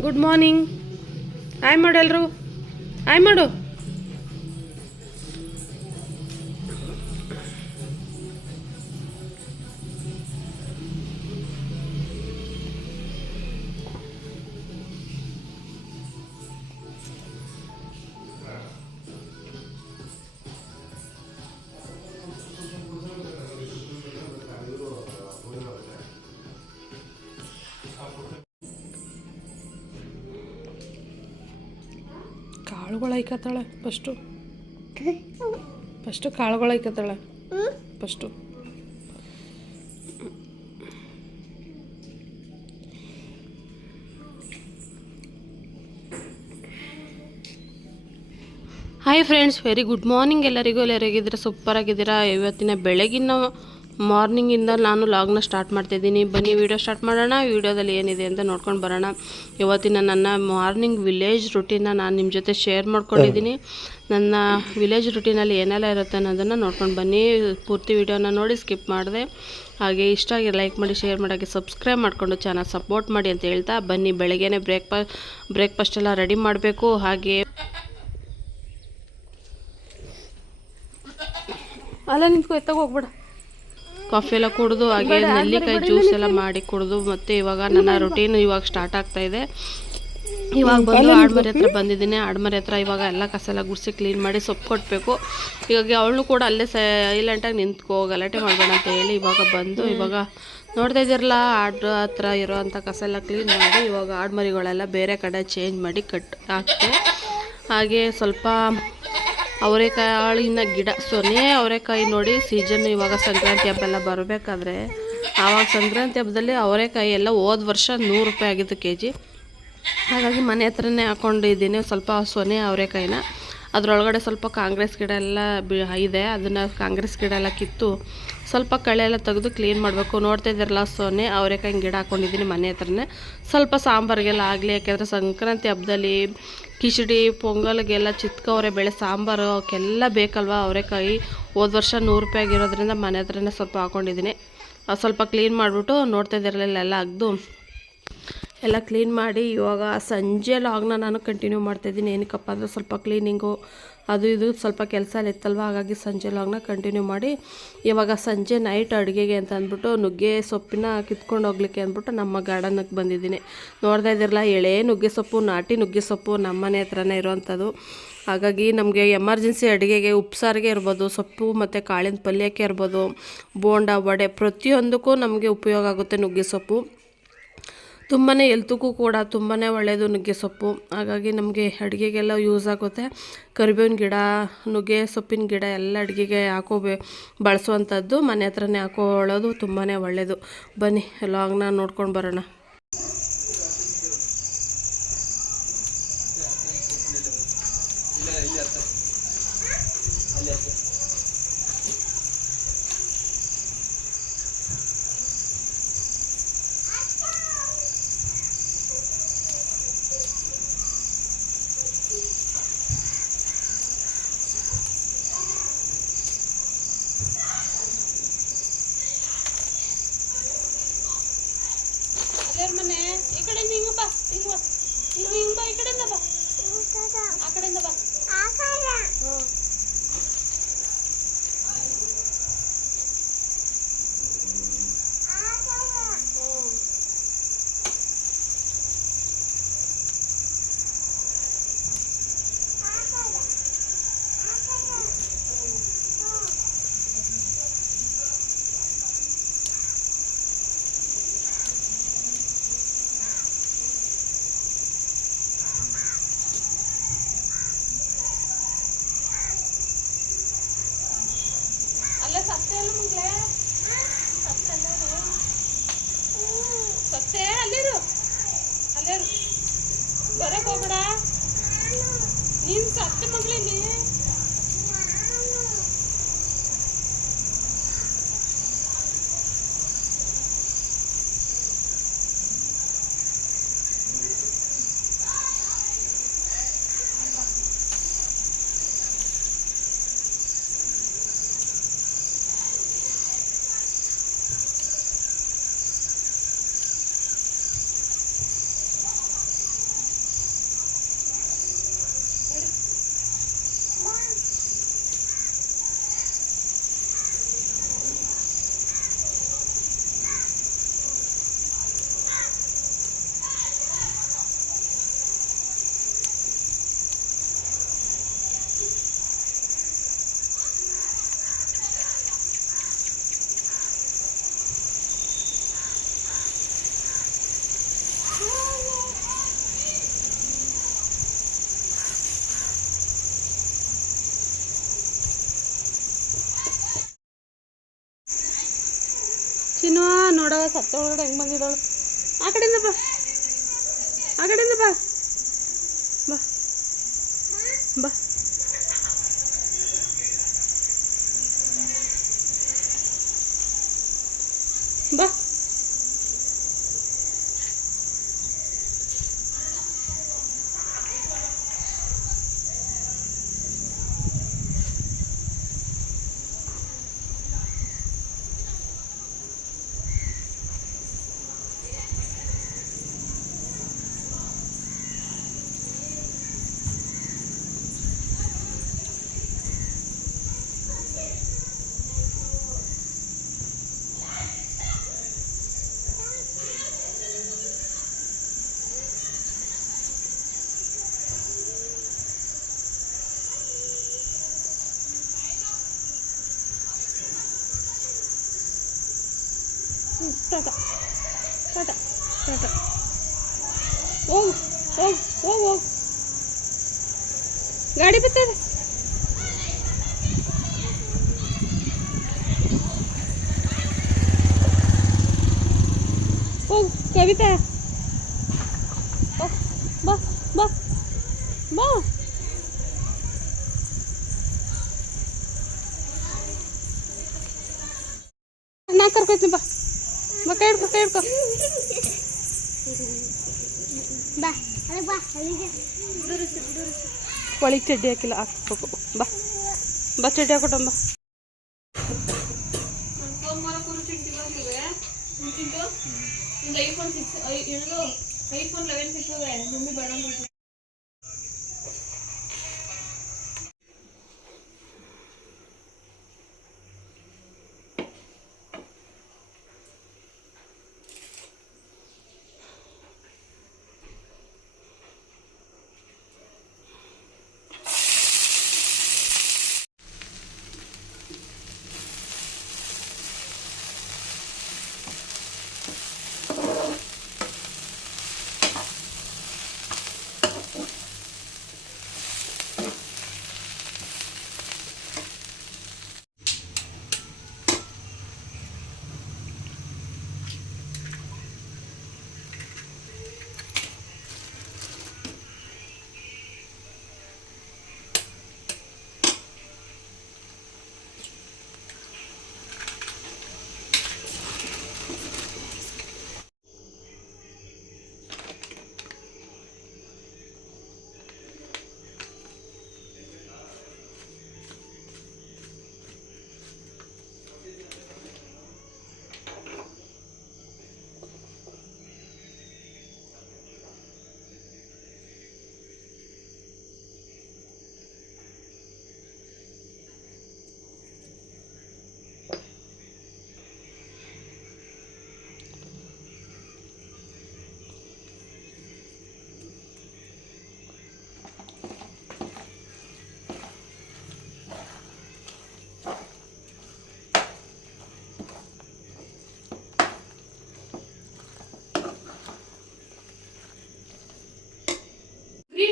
Good morning ಆಯ್ ಮಾಡು ಎಲ್ರು ಆಯ್ ಮಾಡು ಕಾಳುಗಳು ಐಕತ್ತಾಳೆ ಫಸ್ಟು ಫಸ್ಟು ಕಾಳುಗಳು ಐಕತ್ತಾಳೆ first hi friends very good morning ಎಲ್ಲರಿಗೂ. ಎಲ್ಲರಿಗಿದ್ರೆ ಸೂಪರ್ ಆಗಿದ್ದೀರಾ? ಇವತ್ತಿನ ಬೆಳಗಿನ ಮಾರ್ನಿಂಗಿಂದ ನಾನು ಲಾಗ್ನ ಸ್ಟಾರ್ಟ್ ಮಾಡ್ತಿದ್ದೀನಿ. ಬನ್ನಿ, ವಿಡಿಯೋ ಸ್ಟಾರ್ಟ್ ಮಾಡೋಣ. ವಿಡಿಯೋದಲ್ಲಿ ಏನಿದೆ ಅಂತ ನೋಡ್ಕೊಂಡು ಬರೋಣ. ಇವತ್ತಿನ ನನ್ನ ಮಾರ್ನಿಂಗ್ ವಿಲೇಜ್ ರುಟೀನ ನಾನು ನಿಮ್ಮ ಜೊತೆ ಶೇರ್ ಮಾಡ್ಕೊಂಡಿದ್ದೀನಿ. ನನ್ನ ವಿಲೇಜ್ ರುಟೀನಲ್ಲಿ ಏನೆಲ್ಲ ಇರುತ್ತೆ ಅನ್ನೋದನ್ನು ನೋಡ್ಕೊಂಡು ಬನ್ನಿ. ಪೂರ್ತಿ ವಿಡಿಯೋನ ನೋಡಿ ಸ್ಕಿಪ್ ಮಾಡಿದೆ. ಹಾಗೆ ಇಷ್ಟ ಆಗಿ ಲೈಕ್ ಮಾಡಿ, ಶೇರ್ ಮಾಡೋಕ್ಕೆ ಸಬ್ಸ್ಕ್ರೈಬ್ ಮಾಡಿಕೊಂಡು ಚಾನಲ್ ಸಪೋರ್ಟ್ ಮಾಡಿ ಅಂತ ಹೇಳ್ತಾ ಬನ್ನಿ. ಬೆಳಗ್ಗೆನೇ ಬ್ರೇಕ್ಫಾ ಬ್ರೇಕ್ಫಾಸ್ಟ್ ಎಲ್ಲ ರೆಡಿ ಮಾಡಬೇಕು. ಹಾಗೆ ಅಲ್ಲ, ನಿಂತ್ಕೊ, ಎತ್ತಾಗ ಹೋಗ್ಬೇಡ. ಕಾಫಿ ಎಲ್ಲ ಕುಡಿದು ಹಾಗೆ ನೆಲ್ಲಿಕಾಯಿ ಜ್ಯೂಸ್ ಎಲ್ಲ ಮಾಡಿ ಕುಡಿದು ಮತ್ತೆ ಇವಾಗ ನನ್ನ ರೊಟೀನ್ ಇವಾಗ ಸ್ಟಾರ್ಟ್ ಆಗ್ತಾ ಇದೆ. ಇವಾಗ ಬಂದು ಆಡ್ಮರಿ ಹತ್ರ ಬಂದಿದ್ದೀನಿ. ಆಡ್ಮರಿ ಹತ್ರ ಇವಾಗ ಎಲ್ಲ ಕಸ ಎಲ್ಲ ಗುಡಿಸಿ ಕ್ಲೀನ್ ಮಾಡಿ ಸೊಪ್ಪು ಕೊಟ್ಟಬೇಕು ಇವಾಗ ಅವಳು ಕೂಡ ಅಲ್ಲೇ ಸೈಲೆಂಟಾಗಿ ನಿಂತ್ಕೋ ಗಲಾಟೆ ಮಾಡೋಣ ಅಂತ ಹೇಳಿ ಇವಾಗ ಬಂದು ಇವಾಗ ನೋಡ್ತಾ ಇದ್ದೀರಲ್ಲ ಆಡ್ ಹತ್ರ ಇರೋವಂಥ ಕಸ ಎಲ್ಲ ಕ್ಲೀನ್ ಮಾಡಿ ಇವಾಗ ಆಡ್ಮರಿಗಳೆಲ್ಲ ಬೇರೆ ಕಡೆ ಚೇಂಜ್ ಮಾಡಿ ಕಟ್ ಹಾಕ್ತೆ. ಹಾಗೆ ಸ್ವಲ್ಪ ಅವರೆಕಾಳಿನ ಗಿಡ. ಸೊನೆ, ಅವರೆಕಾಯಿ ನೋಡಿ ಸೀಸನ್ ಇವಾಗ ಸಂಕ್ರಾಂತಿ ಹಬ್ಬ ಎಲ್ಲ ಬರಬೇಕಾದ್ರೆ, ಆವಾಗ ಸಂಕ್ರಾಂತಿ ಹಬ್ಬದಲ್ಲಿ ಅವರೆಕಾಯಿ ಎಲ್ಲ ಹೋದ ವರ್ಷ ನೂರು ರೂಪಾಯಿ ಆಗಿತ್ತು ಕೆ ಜಿ ಹಾಗಾಗಿ ಮನೆ ಹತ್ರನೇ ಹಾಕೊಂಡಿದ್ದೀನಿ, ಸ್ವಲ್ಪ ಸೊನೆ ಅವರೆಕಾಯಿನ. ಅದರೊಳಗಡೆ ಸ್ವಲ್ಪ ಕಾಂಗ್ರೆಸ್ ಗಿಡ ಎಲ್ಲ ಇದೆ, ಅದನ್ನು ಕಾಂಗ್ರೆಸ್ ಗಿಡ ಎಲ್ಲ ಕಿತ್ತು ಸ್ವಲ್ಪ ಕಳೆ ಎಲ್ಲ ತೆಗೆದು ಕ್ಲೀನ್ ಮಾಡಬೇಕು. ನೋಡ್ತಾ ಇದ್ದೀರಲ್ಲ ಸೊನೆ, ಅವರೆಕಾಯಿ ಗಿಡ ಹಾಕ್ಕೊಂಡಿದ್ದೀನಿ ಮನೆ ಹತ್ರನೇ. ಸ್ವಲ್ಪ ಸಾಂಬಾರಿಗೆಲ್ಲ ಆಗಲಿ, ಯಾಕೆಂದರೆ ಸಂಕ್ರಾಂತಿ ಹಬ್ಬದಲ್ಲಿ ಕಿಚಡಿ, ಪೊಂಗಲ್ಗೆಲ್ಲ ಚಿತ್ಕವರೆ ಬೆಳೆ ಸಾಂಬಾರು, ಅವಕ್ಕೆಲ್ಲ ಬೇಕಲ್ವ ಅವರೆಕಾಯಿ? ಹೋದ ವರ್ಷ ನೂರು ರೂಪಾಯಿ ಆಗಿರೋದ್ರಿಂದ ಮನೆ ಹತ್ರನೇ ಸ್ವಲ್ಪ ಹಾಕ್ಕೊಂಡಿದ್ದೀನಿ ಸ್ವಲ್ಪ ಕ್ಲೀನ್ ಮಾಡಿಬಿಟ್ಟು ನೋಡ್ತಾ ಇದ್ದೀರಲ್ಲ ಎಲ್ಲ ಅಗ್ದು. ಎಲ್ಲ ಕ್ಲೀನ್ ಮಾಡಿ ಇವಾಗ ಸಂಜೆ ಲಾಗ್ನ ನಾನು ಕಂಟಿನ್ಯೂ ಮಾಡ್ತಾಯಿದ್ದೀನಿ. ಏನಕ್ಕಪ್ಪ ಅಂದರೆ ಸ್ವಲ್ಪ ಕ್ಲೀನಿಂಗು, ಅದು ಇದು ಸ್ವಲ್ಪ ಕೆಲಸ ಇತ್ತಲ್ವ? ಹಾಗಾಗಿ ಸಂಜೆ ಲಾಗ್ನ ಕಂಟಿನ್ಯೂ ಮಾಡಿ ಇವಾಗ ಸಂಜೆ ನೈಟ್ ಅಡುಗೆಗೆ ಅಂತ ಅಂದ್ಬಿಟ್ಟು ನುಗ್ಗೆ ಸೊಪ್ಪಿನ ಕಿತ್ಕೊಂಡು ಹೋಗ್ಲಿಕ್ಕೆ ಅಂದ್ಬಿಟ್ಟು ನಮ್ಮ ಗಾರ್ಡನ್ಗೆ ಬಂದಿದ್ದೀನಿ. ನೋಡ್ತಾ ಇದ್ದಿರಲ್ಲ, ಎಳೆ ನುಗ್ಗೆ ಸೊಪ್ಪು, ನಾಟಿ ನುಗ್ಗೆ ಸೊಪ್ಪು ನಮ್ಮ ಮನೆ ಹತ್ರನೇ ಇರೋವಂಥದ್ದು ಹಾಗಾಗಿ ನಮಗೆ ಎಮರ್ಜೆನ್ಸಿ ಅಡುಗೆಗೆ ಉಪ್ಸಾರಿಗೆ ಇರ್ಬೋದು, ಸೊಪ್ಪು ಮತ್ತು ಕಾಳಿನ ಪಲ್ಯಕ್ಕೆ ಇರ್ಬೋದು, ಬೋಂಡ, ವಡೆ ಪ್ರತಿಯೊಂದಕ್ಕೂ ನಮಗೆ ಉಪಯೋಗ ಆಗುತ್ತೆ ನುಗ್ಗೆ ಸೊಪ್ಪು. ತುಂಬಾ ಎಲ್ತಕ್ಕೂ ಕೂಡ ತುಂಬಾ ಒಳ್ಳೆಯದು ನುಗ್ಗೆ ಸೊಪ್ಪು. ಹಾಗಾಗಿ ನಮಗೆ ಅಡುಗೆಗೆಲ್ಲ ಯೂಸ್ ಆಗುತ್ತೆ. ಕರಿಬೇವಿನ ಗಿಡ, ನುಗ್ಗೆ ಸೊಪ್ಪಿನ ಗಿಡ ಎಲ್ಲ ಅಡುಗೆಗೆ ಹಾಕೋಬೇ ಬಳಸುವಂಥದ್ದು ಮನೆ ಹತ್ರನೇ ಹಾಕೊಳ್ಳೋದು ತುಂಬಾ ಒಳ್ಳೆಯದು ಬನ್ನಿ ಲಾಂಗ್ನ ನೋಡ್ಕೊಂಡು ಬರೋಣ ಅಲ್ಲೇರ್ ಮನೆ ಈ ಕಡೆ ಹಿಂಗ ಬಾ ಹಿಂಗ ಬಾ ಹಿಂಗ ಹಿಂಗ ಬಾ ಒಳಗಡೆ ಹೆಂಗೆ ಬಂದಿದ್ದಾಳು? ಆ ಕಡೆಯಿಂದ ಬಾ. ಆ ಕಡೆಯಿಂದ ಬಾ. ಬಾ. ಬಾ. ಬಾ. ಟಾಟಾ ಟಾಟಾ ಟಾಟಾ ಹೋಗು ಹೋಗು ಹೋಗು ಹೋಗು ಗಾಡಿ ಬಿತ್ತದೆ ಹೋಗು ಕವಿತಾ. ಬಾ ಬಾ ಬಾ. ನಾ ಕರ್ಕೊಯ್ತೀನಿ ಬಾ. ಬಾ ಕೈ ಹಿಡ್ಕೊ ಕೈ ಹಿಡ್ಕೊ ಬಾ ಬಾ ಒಳಗೆ ಚಡ್ಡಿ ಹಾಕಿಲ್ಲ ಹಾಕ್ಬೇಕು. ಬಾ ಬಾ ಚಡ್ಡಿ ಹಾಕೊಟ್ಟಂಬ ಐಫೋನ್ ಸಿಕ್ಸ್ ಐಫೋನ್ ಲೆವೆನ್ ಸಿಕ್ಕಿದೆ ಮಮ್ಮಿ ಬೇಡ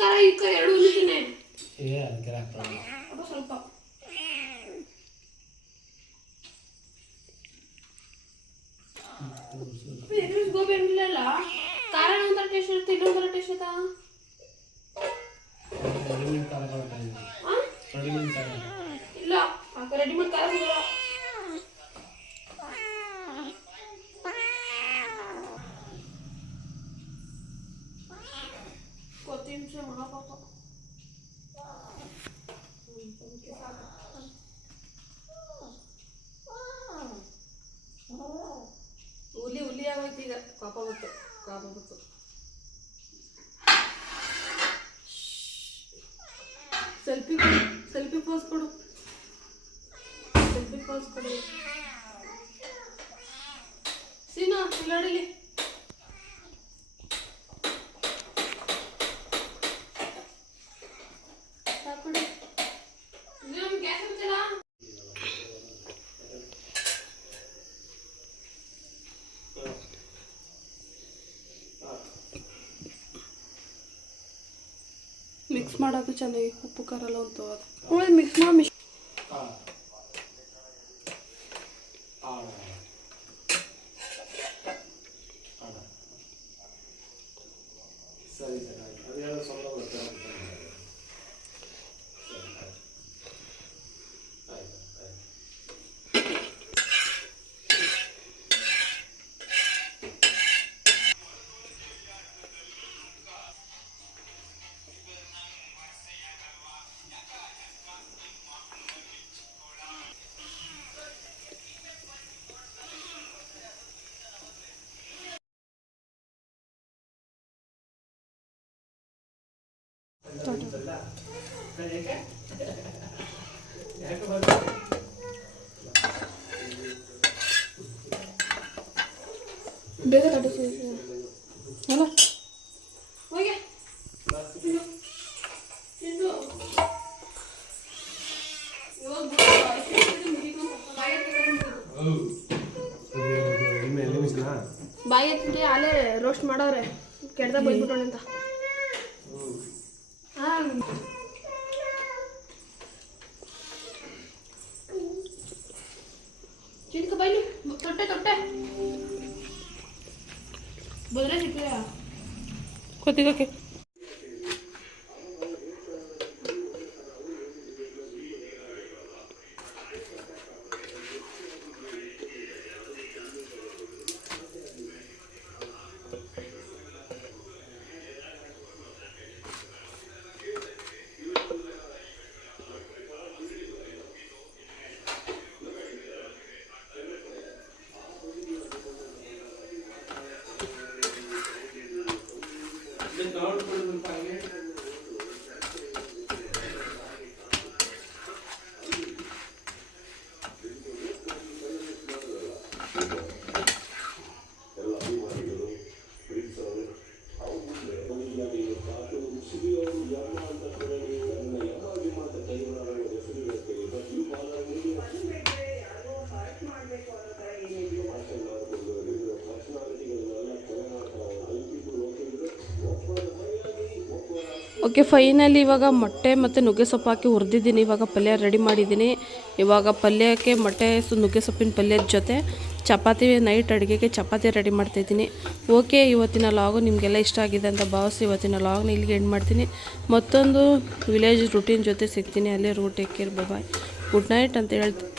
ಖಾರ ಈ ಖಾರ ಎರಡು ಏ ಅದಕ್ಕೆ ಹಾಕ್ತಾರೆ ಅದು ಸ್ವಲ್ಪ. ಗೋಬಿ ಅಂಗಡಿಲಲ್ಲ ಖಾರ ಒಂಥರ ಟೇಸ್ಟ್ ಇರುತ್ತೆ ಇನ್ನೊಂಥರ ಟೇಸ್ಟ್ ಇರುತ್ತಾ? ರೆಡಿಮೇಡ್ ಖಾರ ಇಲ್ಲ ರೆಡಿಮೇಡ್ ಖಾರ. ಸಿಗಲ್ಲ ಸೆಲ್ಫಿ ಪೋಸ್ ಕೊಡು. ಸೆಲ್ಫಿ ಕೊಡು. ಸೀನಾ ಇಲ್ಲಾಡಿಲಿ ಮಿಕ್ಸ್ ಮಾಡೋದು ಚೆನ್ನಾಗಿ ಉಪ್ಪು ಖಾರ ಎಲ್ಲ ಒಂದು ಅದು ಮಿಕ್ಸ್ ಮಾಡಿ ಬೇಗ ತಟ್ಟಿಸಿ ಅಲ್ಲ. ಹೋಗಿ. ಬಾಯಿ ಎತ್ತಿದ್ರೆ ಅಲ್ಲೇ ರೋಸ್ಟ್ ಮಾಡವ್ರೆ ಕೆಡ್ದ ಬೈಬಿಟ್ಟೋಣ ಅಂತ. ಹಾಂ. contigo que ಓಕೆ ಫೈನಲಿ ಇವಾಗ ಮೊಟ್ಟೆ ಮತ್ತು ನುಗ್ಗೆ ಸೊಪ್ಪು ಹಾಕಿ ಹುರಿದಿದ್ದೀನಿ. ಇವಾಗ ಪಲ್ಯ ರೆಡಿ ಮಾಡಿದ್ದೀನಿ. ಇವಾಗ ಪಲ್ಯಕ್ಕೆ ಮೊಟ್ಟೆ ಸು, ನುಗ್ಗೆ ಸೊಪ್ಪಿನ ಪಲ್ಯದ ಜೊತೆ ಚಪಾತಿ ನೈಟ್ ಅಡುಗೆಗೆ ಚಪಾತಿ ರೆಡಿ ಮಾಡ್ತಾಯಿದ್ದೀನಿ ಓಕೆ ಇವತ್ತಿನ ಲಾಗು ನಿಮಗೆಲ್ಲ ಇಷ್ಟ ಆಗಿದೆ ಅಂತ ಭಾವಿಸಿ ಇವತ್ತಿನ ಲಾಗ್ನ ಇಲ್ಲಿಗೆ ಎಂಡ್ ಮಾಡ್ತೀನಿ. ಮತ್ತೊಂದು ವಿಲೇಜ್ ರುಟೀನ್ ಜೊತೆ ಸಿಗ್ತೀನಿ. ಅಲ್ಲೇ route take care bye good night ಅಂತ ಹೇಳ್ತೀನಿ